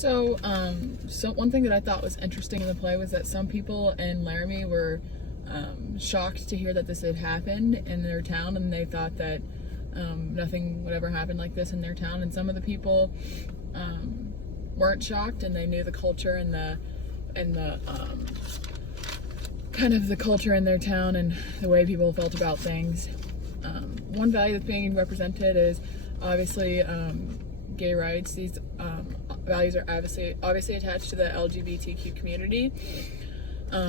So one thing that I thought was interesting in the play was that some people in Laramie were shocked to hear that this had happened in their town, and they thought that nothing would ever happen like this in their town. And some of the people weren't shocked, and they knew the culture and the kind of the culture in their town and the way people felt about things. One value that's being represented is obviously gay rights. These values are obviously attached to the LGBTQ community.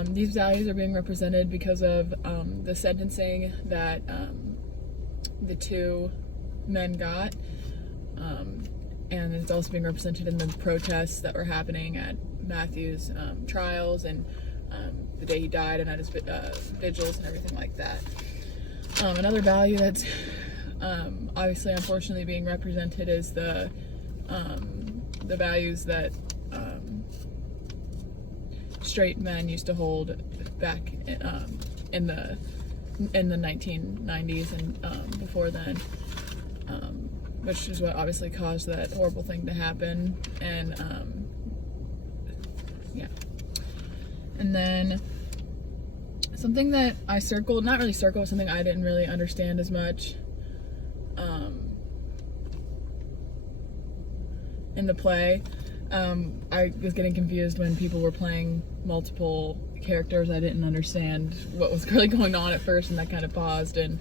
These values are being represented because of the sentencing that the two men got, and it's also being represented in the protests that were happening at Matthew's trials and the day he died and at his vigils and everything like that. Another value that's obviously unfortunately being represented is the values that straight men used to hold back in the 1990s and before then, which is what obviously caused that horrible thing to happen. And yeah. And then something that I circled, not really circled, something I didn't really understand as much in the play. I was getting confused when people were playing multiple characters. I didn't understand what was really going on at first, and I kind of paused and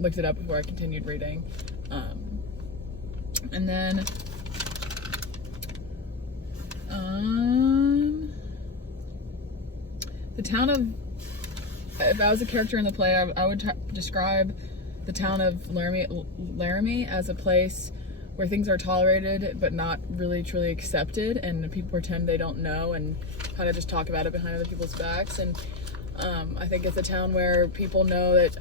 looked it up before I continued reading. And then the town of, if I was a character in the play, I would describe the town of Laramie as a place where things are tolerated but not really truly accepted, and people pretend they don't know and kind of just talk about it behind other people's backs. And I think it's a town where people know that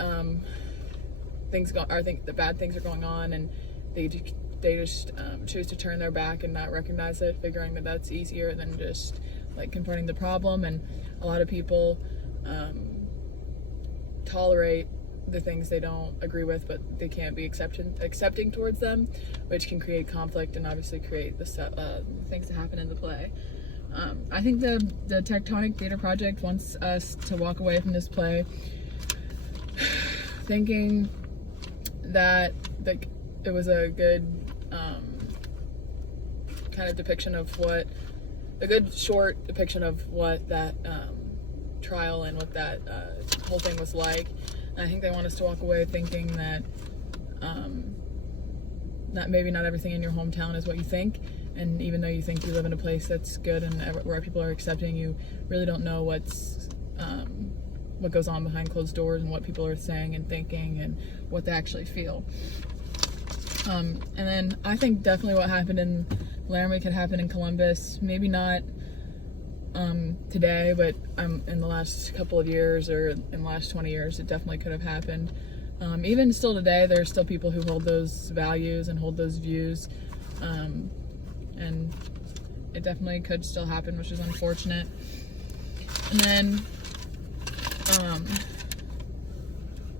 the bad things are going on, and they just choose to turn their back and not recognize it, figuring that that's easier than just like confronting the problem. And a lot of people tolerate the things they don't agree with, but they can't be accepting towards them, which can create conflict and obviously create the things that happen in the play. I think the Tectonic Theater Project wants us to walk away from this play thinking that it was a good kind of depiction of short depiction of what that trial and what that whole thing was like. And I think they want us to walk away thinking that maybe not everything in your hometown is what you think, and even though you think you live in a place that's good and where people are accepting, you really don't know what goes on behind closed doors and what people are saying and thinking and what they actually feel. And then I think definitely what happened in Laramie could happen in Columbus. Maybe not today, but in the last couple of years or in the last 20 years, it definitely could have happened. Even still today, there's still people who hold those values and hold those views. And it definitely could still happen, which is unfortunate. And then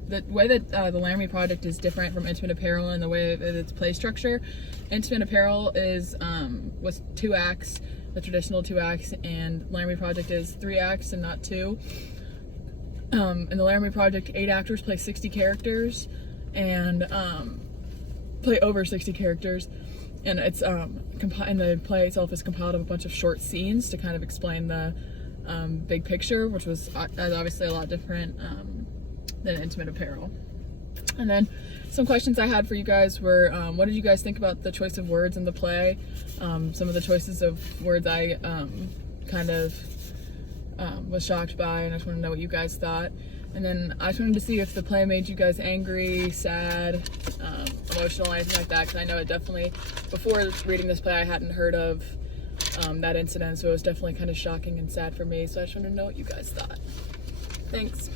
the way that the Laramie Project is different from Intimate Apparel in the way that its play structure. Intimate Apparel was 2 acts, the traditional 2 acts, and Laramie Project is 3 acts and not 2. In the Laramie Project, 8 actors play 60 characters and play over 60 characters, and it's and the play itself is compiled of a bunch of short scenes to kind of explain the big picture, which was obviously a lot different than Intimate Apparel. And then some questions I had for you guys were, what did you guys think about the choice of words in the play? Some of the choices of words I kind of was shocked by, and I just want to know what you guys thought. And then I just wanted to see if the play made you guys angry, sad, emotional, anything like that, because I know it definitely, before reading this play, I hadn't heard of that incident, so it was definitely kind of shocking and sad for me. So I just wanted to know what you guys thought. Thanks.